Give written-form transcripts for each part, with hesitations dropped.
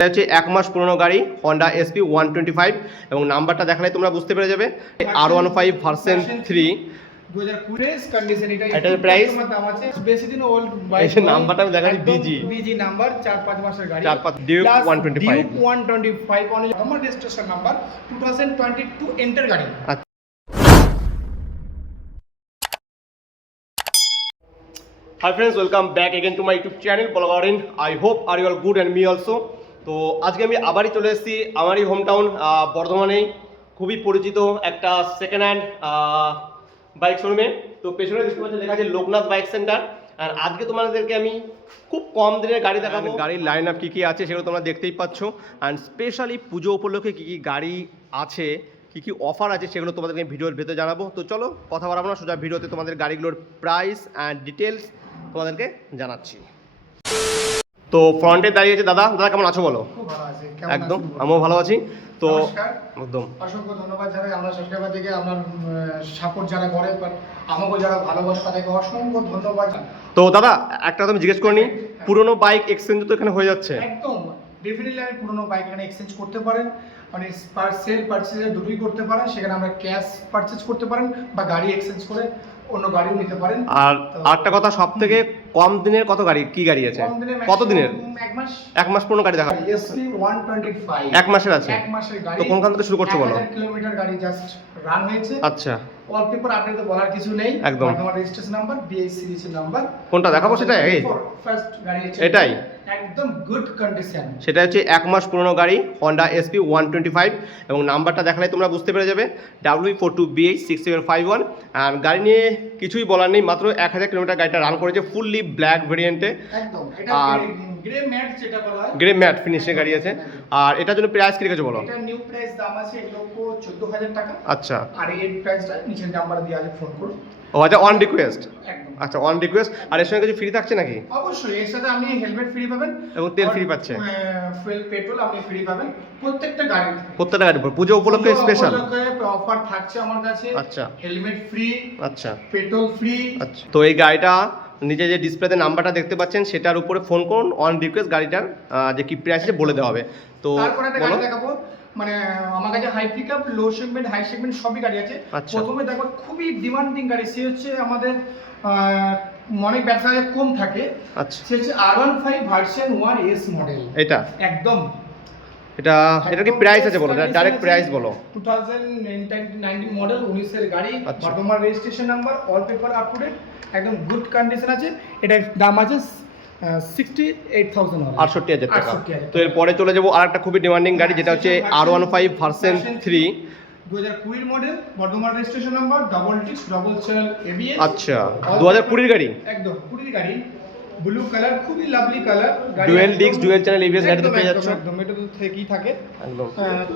এটা হচ্ছে 1 মাস পুরনো গাড়ি Honda SP 125 এবং নাম্বারটা দেখালে তোমরা বুঝতে পেরে যাবে R15 ভার্সন 3 2020 কন্ডিশন। এটার প্রাইস দাম আছে বেশি দিন ওল্ড বাইক। এই নাম্বারটা আমি দেখাচ্ছি বিজি নাম্বার 4-5 মাসের গাড়ি। 4-5 ডিউক 125 ডিউক 125 অন আমার রেজিস্ট্রেশন নাম্বার 2022 এন্টার গাড়ি। Hi friends, welcome back again to my YouTube channel Bolagarin. I hope are you all good and me also. তো আজকে আমি আবারই চলে এসেছি আমারই হোম টাউন বর্ধমানেই খুবই পরিচিত একটা সেকেন্ড হ্যান্ড বাইক শোরুমে। তো পেছনে দেখতে পাচ্ছি লেখা আছে লোকনাথ বাইক সেন্টার। আর আজকে তোমাদেরকে আমি খুব কম দিনের গাড়ি দেখাবো। গাড়ির লাইন আপ কী কী আছে সেগুলো তোমরা দেখতেই পাচ্ছ। অ্যান্ড স্পেশালি পুজো উপলক্ষে কী কী গাড়ি আছে, কী কী অফার আছে সেগুলো তোমাদেরকে ভিডিওর ভেতরে জানাবো। তো চলো কথা বলবো না, সোজা ভিডিওতে তোমাদের গাড়িগুলোর প্রাইস অ্যান্ড ডিটেলস তোমাদেরকে জানাচ্ছি। তো ফ্রন্টে দাঁড়িয়ে আছে দাদা। দাদা কেমন আছো বলো? খুব ভালো আছি। একদম আমিও ভালো আছি। তো একদম অসংখ্য ধন্যবাদ জানাই আমরা সাবস্ক্রাইবার থেকে আপনার সাপোর্ট যারা করে, বাট আমাকে যারা ভালোবাসে তাদেরকে অসংখ্য ধন্যবাদ। তো দাদা একটা তুমি জিজ্ঞেস করে নি, পুরনো বাইক এক্সচেঞ্জ তো এখানে হয়ে যাচ্ছে? একদম ডেফিনেটলি আমি পুরনো বাইক এখানে এক্সচেঞ্জ করতে পারেন, মানে সেল পারচেজ দুটোই করতে পারেন। সেখানে আমরা ক্যাশ পারচেজ করতে পারেন বা গাড়ি এক্সচেঞ্জ করে অন্য গাড়িও নিতে পারেন। আর আরেকটা কথা, সব থেকে কম দিনের কত গাড়ি কি গাড়ি আছে? কত দিনের? 1 মাস পুরনো গাড়ি দেখা। SP 125 1 মাসের আছে। 1 মাসের গাড়ি। তো কোনখান থেকে শুরু করছো বলো? 1000 কিলোমিটার গাড়ি জাস্ট রান হয়েছে। আচ্ছা, ওয়ালপেপার আপডেট তো বলার কিছু নেই। একদম আমার রেজিস্ট্রেশন নাম্বার BH সিরিজের নাম্বার। কোনটা দেখাবো সেটা? এই ফার্স্ট গাড়ি আছে এটাই, একদম গুড কন্ডিশন। সেটা হচ্ছে 1 মাস পুরনো গাড়ি Honda SP 125 এবং নাম্বারটা দেখালে তোমরা বুঝতে পেরে যাবে W42BH6751। আর গাড়ি নিয়ে কিছুই বলার নেই, মাত্র 1000 কিলোমিটার গাড়িটা রান করেছে ফুললি ব্ল্যাক ভেরিয়েন্টে। একদম এটা গ্রে ম্যাট যেটা বলা হয়, গ্রে ম্যাট ফিনিশিং গাড়ি আছে। আর এটার জন্য প্রাইস কি রেখেছো বলো? এটা নিউ প্রাইস দাম আছে 1,14,000 টাকা। আচ্ছা, আর এই প্রাইসটা নিচের নাম্বার দিয়ে আছে, ফোন করুন। ও আচ্ছা, অন রিকোয়েস্ট। একদম আচ্ছা, অন রিকোয়েস্ট। আর এর সঙ্গে কিছু ফ্রি থাকছে নাকি? অবশ্যই এর সাথে আপনি হেলমেট ফ্রি পাবেন এবং তেল ফ্রি পাচ্ছে, ফুয়েল পেট্রোল আপনি ফ্রি পাবেন প্রত্যেকটা গাড়ি। প্রত্যেকটা গাড়ির উপর পুজো উপলক্ষে স্পেশাল অফার থাকছে আমার কাছে। আচ্ছা, হেলমেট ফ্রি, আচ্ছা, পেট্রোল ফ্রি। আচ্ছা, তো এই গাড়িটা নিজে যে ডিসপ্লেতে নাম্বারটা দেখতে পাচ্ছেন সেটার উপরে ফোন করুন, অন রিকোয়েস্ট গাড়িটার যে কি প্রাইস আছে বলে দেওয়া হবে। তো তারপর একটা গাড়ি দেখাবো, মানে আমার কাছে হাই পিকআপ, লো সেগমেন্ট, হাই সেগমেন্ট সবই গাড়ি আছে। প্রথমে দেখো খুবই ডিমান্ডিং গাড়ি, সে হচ্ছে আমাদের অনেক ব্যবসা কম থাকে। আচ্ছা, সে হচ্ছে R15 ভার্সন 1S মডেল। এটা একদম এটা কি প্রাইস আছে বলো, ডাইরেক্ট প্রাইস বলো। 2019 মডেল 19 এর গাড়ি, বর্তমান registration number, all paper up to date, একদম গুড কন্ডিশন আছে। এটার দাম আছে 68,000 টাকা। তো এরপরে চলে যাবো আর একটা খুবই ডিমান্ডিং গাড়ি, যেটা হচ্ছে R15 ভার্সন 3 2020 মডেল, বর্তমান registration number, double disc, double channel ABS। আচ্ছা, 2020 গাড়ি, একদম 20 গাড়ি, ব্লু কালার, খুবই lovely colour. Dual disk, dual channel ABS গাড়িতে পেয়ে যাচ্ছ। একদম এটা তো থেকেই থাকে একদম।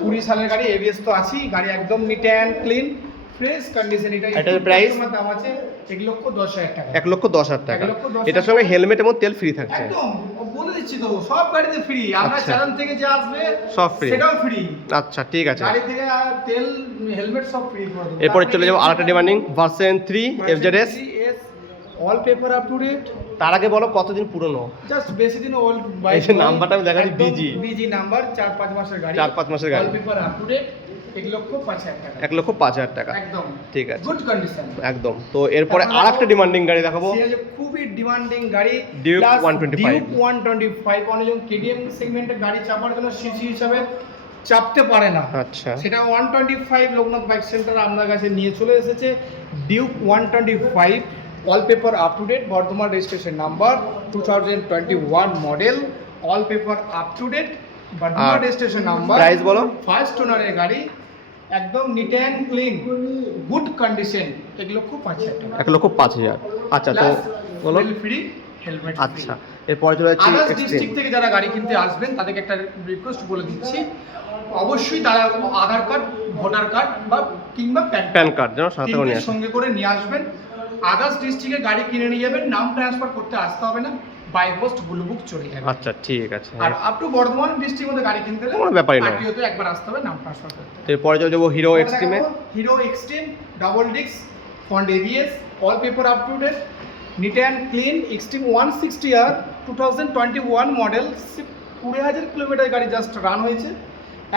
20 সালের গাড়ি, ABS তো আছেই। গাড়ি একদম neat and clean, fresh condition. এটার প্রাইস দাম আছে 1,10,000 টাকা। 1,10,000 টাকা। এটার সঙ্গে হেলমেট এবং তেল ফ্রি থাকছে। একদম বলে দিচ্ছি তো, সব গাড়িতে ফ্রি। আমরা চ্যানেল থেকে যে আসবে সব ফ্রি, সেটাও ফ্রি। আচ্ছা ঠিক আছে, গাড়ি থেকে তেল, হেলমেট সব ফ্রি করে দেব। এরপরে চলে যাবো আরেকটা demanding version 3 FZS, all paper up to date. তার আগে বলো কতদিন পুরনো? জাস্ট বেশি দিন ওল্ড বাইক। এই যে নাম্বারটা আমি দেখাচ্ছি বিজি নাম্বার, 4-5 মাসের গাড়ি। 4-5 মাসের গাড়ি, all paper up to date, 1,05,000 টাকা। 1,05,000 টাকা, একদম ঠিক আছে, গুড কন্ডিশন একদম। তো এরপরে আরেকটা ডিমান্ডিং গাড়ি দেখাবো, খুবই ডিমান্ডিং গাড়ি, ডিউক 125। ডিউক 125 অনেকজন KTM সেগমেন্টের গাড়ি চাপার জন্য সিসি হিসাবে চাপতে পারে না। আচ্ছা, সেটা 125 লোকনাথ বাইক সেন্টার আপনার কাছে নিয়ে চলে এসেছে। Duke 125 all paper up to date, বর্তমান registration number, 2021 model, all paper up to date, বর্তমান রেজিস্ট্রেশন নাম্বার। প্রাইস বলো? ফার্স্ট ওনারের গাড়ি, একদম neat and clean, good condition, 1,05,000 টাকা। 1,05,000। আচ্ছা, তো বলো ফ্রি, হেলমেট। আচ্ছা, এরপরে চলে যাচ্ছি ডিস্ট্রিক্ট থেকে যারা গাড়ি কিনতে আসবেন তাদেরকে একটা রিকোয়েস্ট বলে দিচ্ছি, অবশ্যই তারা আধার কার্ড, ভোটার কার্ড বা কিংবা প্যান কার্ড যেন সঙ্গে করে নিয়ে আসবেন। আদার্স ডিস্ট্রিক্টে গাড়ি কিনে নিয়ে যাবেন, নাম ট্রান্সফার করতে আসতে হবে না, বাই পোস্ট ব্লু বুক চলে যাবে। আচ্ছা ঠিক আছে। আর আপ টু বর্ধমান ডিস্ট্রিক্টের মধ্যে গাড়ি কিনতে হলে কোনো ব্যাপারই না, আরটিওতে একবার আসতে হবে, নাম ট্রান্সফার করতে। এরপরে চলে যাবো হিরো এক্সট্রিমে। Hero Xtreme, double disc, front ABS, all paper up to date, neat and clean, Xtreme 160R 2021 model, 20,000 kilometre গাড়ি জাস্ট রান হয়েছে,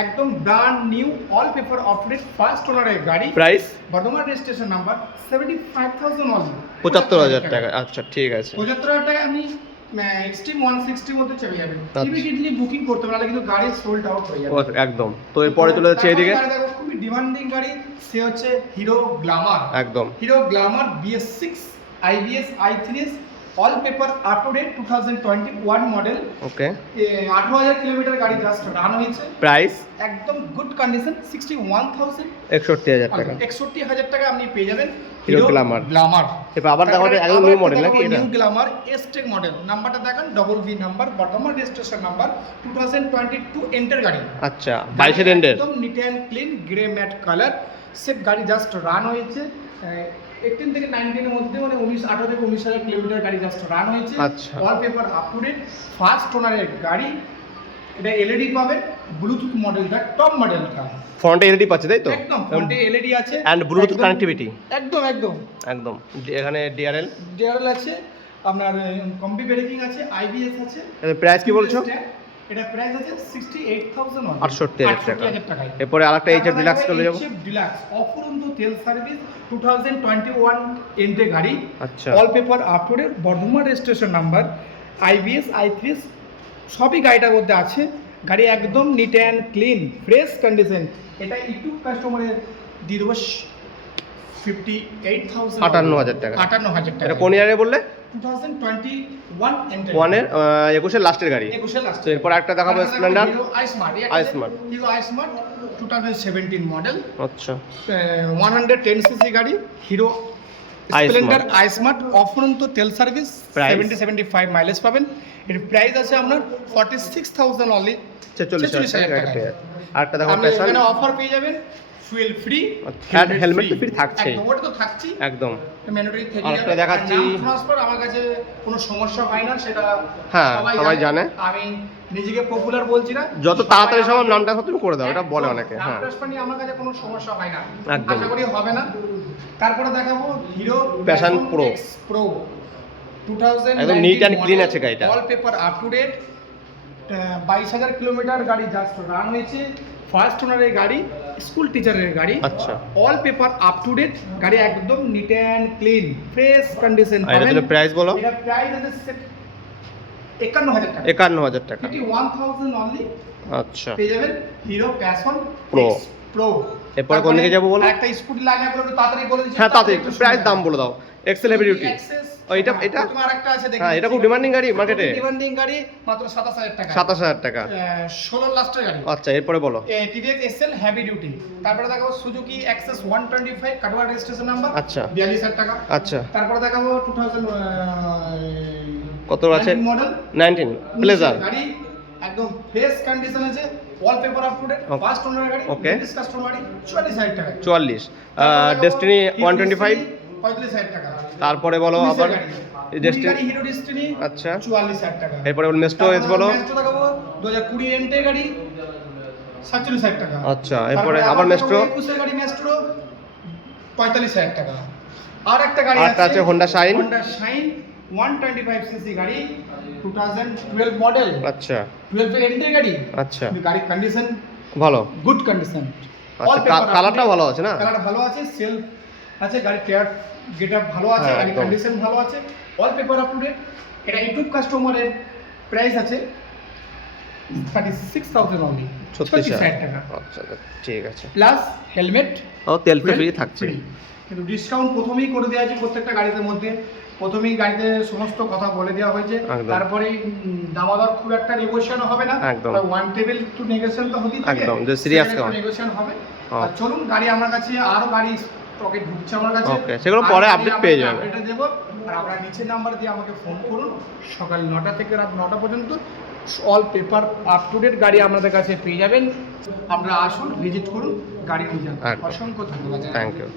একদম ব্র্যান্ড নিউ অল পেপার অফরেড ফার্স্ট ওনারের গাড়ি। Price Bardhaman registration number 75,000 only, 75,000 টাকা। আচ্ছা ঠিক আছে। 75,000 টাকা আপনি এক্সট্রিম 160 মধ্যে চলে যাবেন। আচ্ছা। ইমিডিয়েটলি বুকিং করতে পারলে কিন্তু গাড়ি সোল্ড আউট হয়ে যাবে একদম। তো এরপরে চলে যাচ্ছে এদিকে, গাড়ি দেখো খুবই ডিমান্ডিং গাড়ি, সে হচ্ছে হিরো গ্ল্যামার। একদম Hero Glamour BS6 IBS i3s all paper up to date 2021 model. Okay. 18,000 kilometre গাড়ি জাস্ট রান হয়েছে। প্রাইস একদম গুড কন্ডিশন, 61,000 61,000 টাকা। 61,000 টাকা আপনি পেয়ে যাবেন হিরো গ্ল্যামার। গ্ল্যামার। এবার আবার দেখাবো একদম নিউ মডেল নাকি এটা? নিউ গ্ল্যামার এসটেক মডেল, নাম্বারটা দেখেন BB নাম্বার, বর্তমান রেজিস্ট্রেশন নাম্বার 2022 এন্টার গাড়ি। আচ্ছা 22 এর এন্ডের। একদম neat and clean grey matte colour, safe গাড়ি জাস্ট রান হয়েছে 18 থেকে 19 এর মধ্যে, মানে 18 থেকে 19,000 কিলোমিটার গাড়ি জাস্ট রান হয়েছে। আচ্ছা। All paper up to date first ওনারের গাড়ি। এটা LED পাবেন, ব্লুটুথ মডেলটা, টপ মডেলটা। ফ্রন্টে এলইডি পাচ্ছে তাই তো? একদম ফ্রন্টে LED আছে এন্ড ব্লুটুথ একদম- কানেক্টিভিটি। একদম একদম একদম। এখানে ডিআরএল আছে, আপনার কম্বি ব্রেকিং আছে, IBS আছে। এর প্রাইস কি বলছো? এটা প্রাইস আছে 68,000 68,000 টাকা। এরপরে আরেকটা এইচএফ ডিলাক্স চলে যাব। এইচএফ ডিলাক্স অফুরন্ত তেল সার্ভিস 2021 এন্টে গাড়ি। আচ্ছা। All paper up to date, Bardhaman registration number, IBS i3s সবই গাড়িটার মধ্যে আছে। গাড়ি একদম neat and clean fresh condition. এটা ইউটিউব কাস্টমারের দিয়ে দেবো 58,000 58,000 টাকা। 58,000 টাকা। এটা কোন ইয়ারে বললে? 2021 এন্টে। 1 এর 21 লাস্টের গাড়ি। 21 লাস্ট। তো এরপর একটা দেখাবো স্প্লেন্ডার। হিরো আইস্মার্ট। আইস্মার্ট। হিরো আইস্মার্ট 2017 মডেল, আচ্ছা 110 সিসি গাড়ি। হিরো আইস্মার্ট। স্প্লেন্ডার আইস্মার্ট অফুরন্ত তেল সার্ভিস, Price? 70-75 মাইলেজ পাবেন। এর প্রাইস আছে আপনার 46,000 অনলি, 46,000 টাকা পেয়ে যাবে। আরেকটা দেখাবো আপনি প্যাশন। এখানে অফার পেয়ে যাবেন, ফুয়েল ফ্রি, হেলমেট তো ফ্রি থাকছেই। একদম, ওটা তো থাকছেই, একদম। ম্যান্ডেটরি থেকে আরেকটা যাবে। দেখাচ্ছি। আর নাম ট্রান্সফার আমার কাছে কোনো সমস্যা হয় না, সেটা হ্যাঁ, সবাই জানে। আমি নিজেকে পপুলার বলছি না, যত তাড়াতাড়ি সম্ভব নামটা তুমি করে দাও, এটা বলে অনেকে। নাম হ্যাঁ ট্রান্সফার নিয়ে আমার কাছে কোনো সমস্যা হয় না, একদম। আশা করি হবে না। তারপরে দেখাবো হিরো Passion Pro। প্রো 2000 একদম neat and clean আছে গাড়িটা। All paper up to date, 22,000 kilometre গাড়ি জাস্ট রান হয়েছে। ফার্স্ট ওনারের গাড়ি, স্কুল টিচারের গাড়ি। আচ্ছা। All paper up to date গাড়ি, একদম neat and clean fresh condition আর এটা পাবেন। তুমি প্রাইস বলো? এটা প্রাইস আছে 51,000 টাকা। 51,000 টাকা। 51,000 অনলি আচ্ছা। পেয়ে যাবেন হিরো প্যাশন Pro। প্রো। এরপরে কোন দিকে যাবো বলো? একটা স্কুটি লাইন আপ একটু তাড়াতাড়ি বলে দিচ্ছি। হ্যাঁ তাড়াতাড়ি প্রাইস দাম বলে দাও। Excel heavy duty. ও এটা তোমার একটা আছে দেখি। হ্যাঁ এটা খুব ডিমান্ডিং গাড়ি মার্কেটে। ডিমান্ডিং গাড়ি মাত্র 27,000 টাকা। 27,000 টাকা। 16 লাস্টের গাড়ি। আচ্ছা এরপরে বলো। TVX SL heavy duty. তারপরে দেখাবো Suzuki Access 125 Katwa registration number. আচ্ছা। 42,000 টাকা। আচ্ছা তারপরে দেখাবো 2000 কত আছে? Model 19 Pleasure. গাড়ি একদম ফ্রেশ কন্ডিশন আছে, all paper up to date, Okay. First owner গাড়ি, Okay. বিজনেস কাস্টমার গাড়ি, 44,000 টাকা। 44 ডেস্টিনি 125। 35,000 টাকা। তারপরে বলো আবার ডেস্টিনি ডেস্টিনি। হিরো ডেস্টিনি আচ্ছা 44,000 টাকা। এরপরে বলো মেস্টো এজ বলো। মেস্টো দেখাবো 2020 এন্টে গাড়ি 47,000 টাকা। আচ্ছা এরপরে আবার মেস্ট্রো 21 গাড়ি মেস্ট্রো 45,000 টাকা। আর একটা গাড়ি আরেকটা আছে Honda Shine। Honda Shine 125 CC গাড়ি 2012 মডেল। আচ্ছা 12 এন্টে গাড়ি। আচ্ছা গাড়ির কন্ডিশন ভালো। Good condition. আচ্ছা কালারটা ভালো আছে না? কালারটা ভালো আছে, সেলফ আছে, গাড়ির টায়ার গেটআপ ভালো আছে, হ্যাঁ, গাড়ির একদম। কন্ডিশন ভালো আছে, all paper up to date. এটা ইউটিউব কাস্টমারের প্রাইস আছে 36,000 অনলি, 36,000 টাকা। আচ্ছা ঠিক আছে। প্লাস হেলমেট ও তেল তো ফ্রি থাকছে। কিন্তু ডিসকাউন্ট প্রথমেই করে দেওয়া আছে প্রত্যেকটা গাড়িতে মধ্যে। প্রথমেই গাড়িতে সমস্ত কথা বলে দেওয়া হয়েছে, একদম। তারপরে দামাদার খুব একটা নেগোশিয়েশন হবে না। একদম। ওয়ান টেবিল টু নেগোশিয়েশন তো হতেই থাকে, একদম, যে serious কাজ। নেগোশিয়েশন হবে। হ্যাঁ। আর চলুন, গাড়ি আমার কাছে আরো গাড়ি স্টকে ঢুকছে আমার কাছে। Okay, সেগুলো পরে আর update গাড়ি পেয়ে আপনাকে যাবেন। update দেবো। আর আপনার নিচের নাম্বার দিয়ে আমাকে ফোন করুন, সকাল 9টা থেকে রাত 9টা পর্যন্ত all paper up to date গাড়ি আপনাদের কাছে পেয়ে যাবেন। আপনারা আসুন, ভিজিট করুন, গাড়ি নিয়ে যান। একদম। অসংখ্য ধন্যবাদ। Thank you.